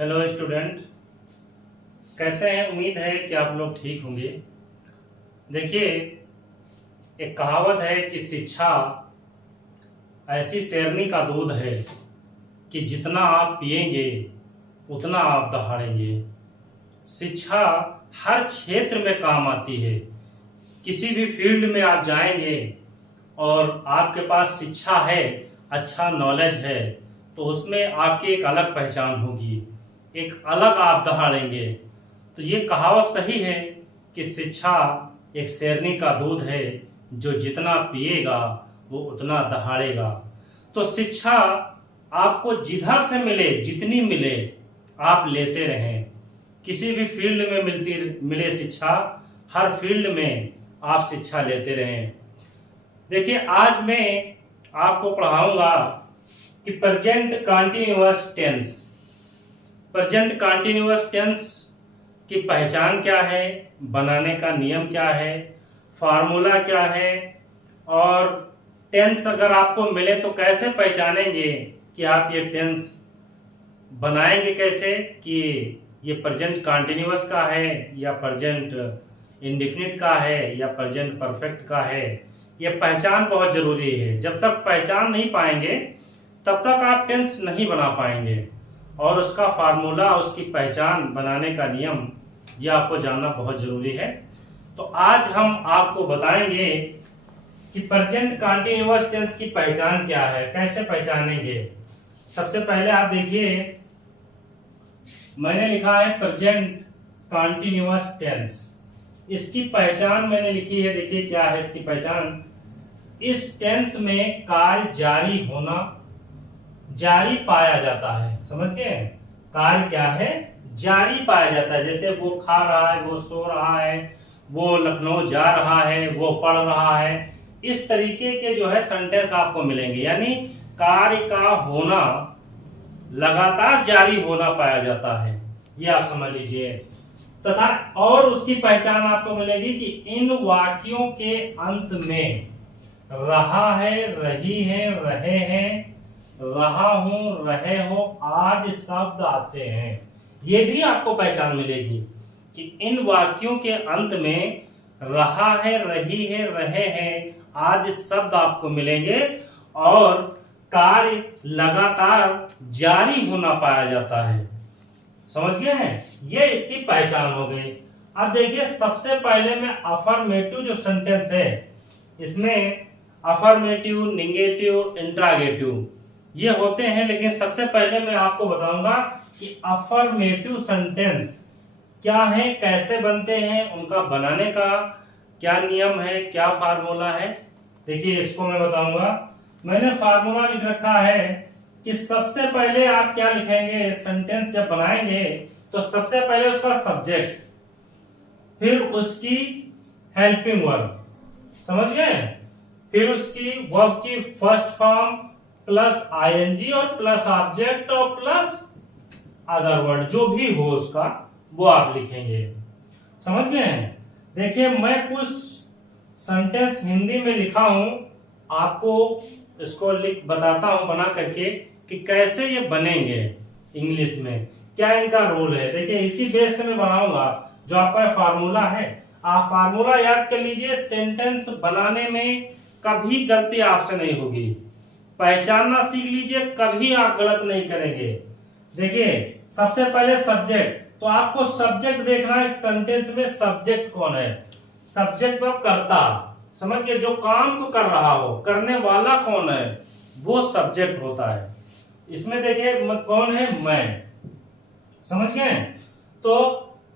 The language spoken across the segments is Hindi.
हेलो स्टूडेंट, कैसे हैं? उम्मीद है कि आप लोग ठीक होंगे। देखिए, एक कहावत है कि शिक्षा ऐसी शेरनी का दूध है कि जितना आप पिएंगे उतना आप दहाड़ेंगे। शिक्षा हर क्षेत्र में काम आती है। किसी भी फील्ड में आप जाएंगे और आपके पास शिक्षा है, अच्छा नॉलेज है, तो उसमें आपकी एक अलग पहचान होगी, एक अलग आप दहाड़ेंगे। तो ये कहावत सही है कि शिक्षा एक शेरनी का दूध है, जो जितना पिएगा वो उतना दहाड़ेगा। तो शिक्षा आपको जिधर से मिले, जितनी मिले, आप लेते रहें। किसी भी फील्ड में मिले शिक्षा, हर फील्ड में आप शिक्षा लेते रहें। देखिए, आज मैं आपको पढ़ाऊंगा कि present continuous tense. Present continuous tense की पहचान क्या है, बनाने का नियम क्या है, फार्मूला क्या है, और टेंस अगर आपको मिले तो कैसे पहचानेंगे कि आप ये टेंस बनाएंगे कैसे, कि ये प्रेजेंट कंटीन्यूअस का है या प्रेजेंट इंडेफिनिट का है या प्रेजेंट परफेक्ट का है। ये पहचान बहुत जरूरी है। जब तक पहचान नहीं पाएंगे तब तक आप टेंस नहीं बना पाएंगे, और उसका फार्मूला, उसकी पहचान, बनाने का नियम, ये आपको जानना बहुत जरूरी है। तो आज हम आपको बताएंगे कि प्रेजेंट कंटीन्यूअस टेंस की पहचान क्या है, कैसे पहचानेंगे। सबसे पहले आप देखिए, मैंने लिखा है प्रेजेंट कंटीन्यूअस टेंस। इसकी पहचान मैंने लिखी है, देखिए क्या है इसकी पहचान। इस टेंस में कार्य जारी होना, जारी पाया जाता है। समझिए, कार्य क्या है, जारी पाया जाता है। जैसे वो खा रहा है, वो सो रहा है, वो लखनऊ जा रहा है, वो पढ़ रहा है। इस तरीके के जो है सेंटेंस आपको मिलेंगे, यानी कार्य का होना, लगातार जारी होना पाया जाता है, ये आप समझ लीजिए। तथा और उसकी पहचान आपको मिलेगी कि इन वाक्यों के अंत में रहा है, रही है, रहे हैं, रहा हूं, रहे हो आदि शब्द आते हैं। ये भी आपको पहचान मिलेगी कि इन वाक्यों के अंत में रहा है, रही है, रहे हैं आदि शब्द आपको मिलेंगे, और कार्य लगातार जारी होना पाया जाता है। समझ गए हैं? ये इसकी पहचान हो गई। अब देखिए, सबसे पहले में अफर्मेटिव जो सेंटेंस है, इसमें अफर्मेटिव, निगेटिव, इंट्रागेटिव ये होते हैं। लेकिन सबसे पहले मैं आपको बताऊंगा कि अफर्मेटिव सेंटेंस क्या है, कैसे बनते हैं, उनका बनाने का क्या नियम है, क्या फार्मूला है। देखिए, इसको मैं बताऊंगा। मैंने फार्मूला लिख रखा है कि सबसे पहले आप क्या लिखेंगे, सेंटेंस जब बनाएंगे तो सबसे पहले उसका सब्जेक्ट, फिर उसकी हेल्पिंग वर्ब, समझ गए, फिर उसकी वर्ब की फर्स्ट फॉर्म प्लस आईएनजी और प्लस ऑब्जेक्ट और प्लस अदर वर्ड, जो भी हो उसका वो आप लिखेंगे। समझ गए हैं? देखिए, मैं कुछ सेंटेंस हिंदी में लिखा हूं, आपको इसको लिख बताता हूं बना करके कि कैसे ये बनेंगे इंग्लिश में, क्या इनका रोल है। देखिए, इसी बेस से मैं बनाऊंगा जो आपका फार्मूला है। आप फार्मूला याद कर लीजिए। सेंटेंस बनाने में कभी गलती आपसे नहीं होगी। पहचानना सीख लीजिए, कभी आप गलत नहीं करेंगे। देखिए, सबसे पहले सब्जेक्ट, तो आपको सब्जेक्ट देखना है सेंटेंस में, सब्जेक्ट कौन है। सब्जेक्ट में कर्ता, समझ गए, जो काम को कर रहा हो, करने वाला कौन है, वो सब्जेक्ट होता है। इसमें देखिए कौन है, मैं। समझ गए? तो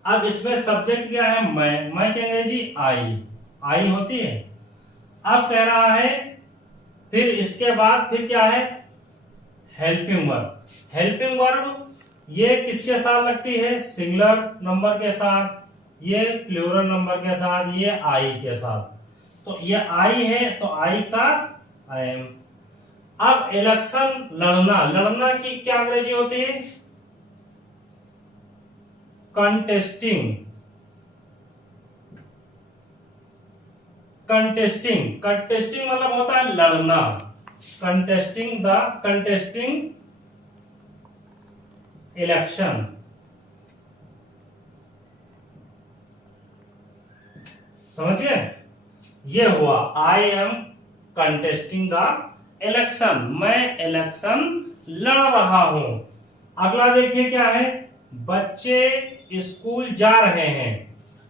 अब इसमें सब्जेक्ट क्या है, मैं क्या अंग्रेजी आई होती है। अब कह रहा है, फिर इसके बाद फिर क्या है, हेल्पिंग वर्ब। हेल्पिंग वर्ब ये किसके साथ लगती है, सिंगुलर नंबर के साथ, ये प्लूरल नंबर के साथ, ये आई के साथ। तो ये आई है तो आई के साथ आई एम। अब इलेक्शन, लड़ना, लड़ना की क्या अंग्रेजी होती है, कंटेस्टिंग। कंटेस्टिंग मतलब होता है लड़ना। Contesting election. समझिए, ये हुआ I am contesting the election, मैं इलेक्शन लड़ रहा हूं। अगला देखिए क्या है, बच्चे स्कूल जा रहे हैं।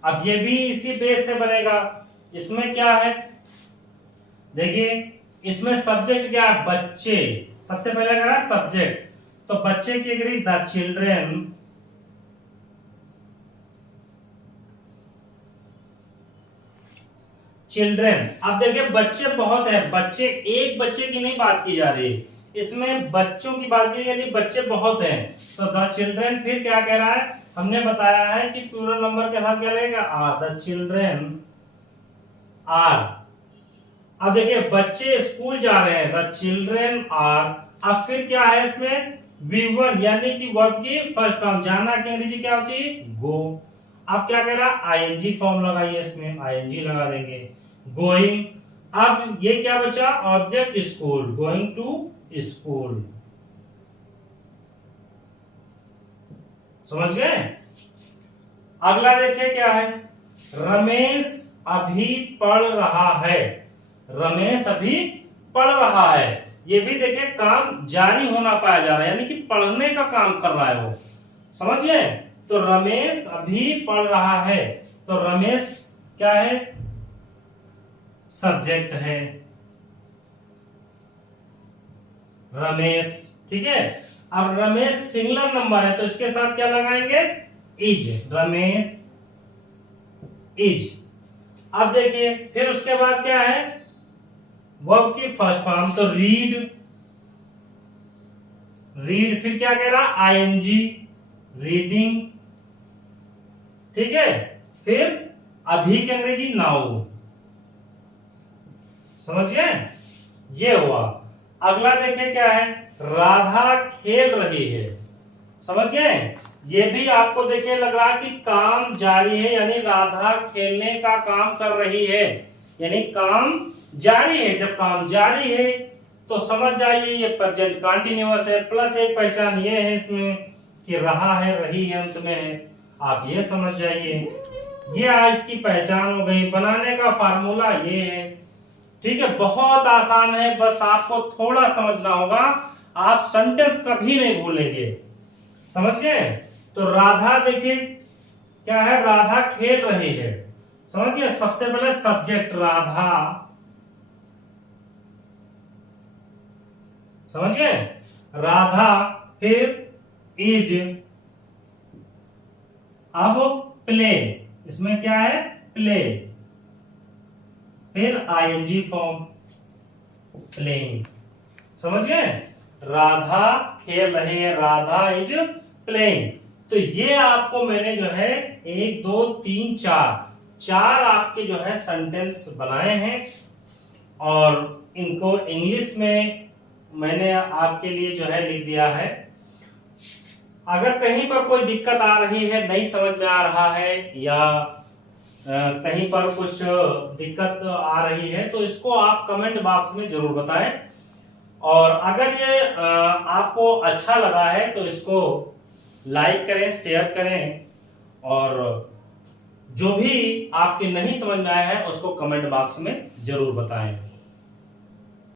अब ये भी इसी बेस से बनेगा। इसमें क्या है, देखिए इसमें सब्जेक्ट क्या है, बच्चे। सबसे पहले क्या है, सब्जेक्ट। तो बच्चे की अगर द चिल्ड्रेन, चिल्ड्रेन। अब देखिए बच्चे बहुत है, बच्चे एक बच्चे की नहीं बात की जा रही, इसमें बच्चों की बात की, यानी बच्चे बहुत हैं। तो द चिल्ड्रेन फिर क्या कह रहा है, हमने बताया है कि प्लूरल नंबर के साथ क्या लगेगा, आर। The children are. अब देखिए बच्चे स्कूल जा रहे हैं, द चिल्ड्रेन आर। अब फिर क्या है इसमें, V1 यानी कि वर्ब की फर्स्ट फॉर्म, जाना की अंग्रेजी क्या होती है, गो। अब क्या कह रहा है, ING फॉर्म लगाइए, इसमें ING लगा देंगे, गोइंग। अब ये क्या बचा, object school, going to school. समझ गए। अगला देखिए क्या है, रमेश अभी पढ़ रहा है, रमेश अभी पढ़ रहा है। ये भी देखिए काम जारी होना पाया जा रहा है, यानी कि पढ़ने का काम कर रहा है वो। समझिए, तो रमेश अभी पढ़ रहा है, तो रमेश क्या है, सब्जेक्ट है, रमेश। ठीक है। अब रमेश सिंगुलर नंबर है, तो इसके साथ क्या लगाएंगे, इज, रमेश इज। अब देखिए फिर उसके बाद क्या है, वर्ब की फर्स्ट फॉर्म, तो रीड, रीड। फिर क्या कह रहा, ING, रीडिंग। ठीक है। फिर अभी की अंग्रेजी नाउ। समझ गए, ये हुआ। अगला देखिए क्या है, राधा खेल रही है। समझ गए, ये भी आपको देखिए लग रहा कि काम जारी है, यानी राधा खेलने का काम कर रही है, यानी काम जारी है। जब काम जारी है तो समझ जाइए ये प्रेजेंट कंटीन्यूअस है, प्लस एक पहचान ये है इसमें कि रहा है, रही है अंत में है, आप ये समझ जाइए। ये आज की पहचान हो गई, बनाने का फार्मूला ये है। ठीक है, बहुत आसान है, बस आपको थोड़ा समझना होगा, आप सेंटेंस कभी नहीं भूलेंगे। समझ गए। तो राधा देखिए क्या है, राधा खेल रही है। समझिए, सबसे पहले सब्जेक्ट राधा, समझिए, राधा। फिर इज, अब प्ले, इसमें क्या है, प्ले। फिर ING फॉर्म, प्लेइंग। समझिए, राधा खेल रही है, राधा इज प्लेइंग। तो ये आपको मैंने जो है 1 2 3 4 आपके जो है सेंटेंस बनाए हैं, और इनको इंग्लिश में मैंने आपके लिए जो है लिख दिया है। अगर कहीं पर कोई दिक्कत आ रही है, नहीं समझ में आ रहा है, या कहीं पर कुछ दिक्कत आ रही है, तो इसको आप कमेंट बॉक्स में जरूर बताएं। और अगर ये आपको अच्छा लगा है तो इसको लाइक करें, शेयर करें, और जो भी आपके नहीं समझ में आया है उसको कमेंट बॉक्स में जरूर बताएं।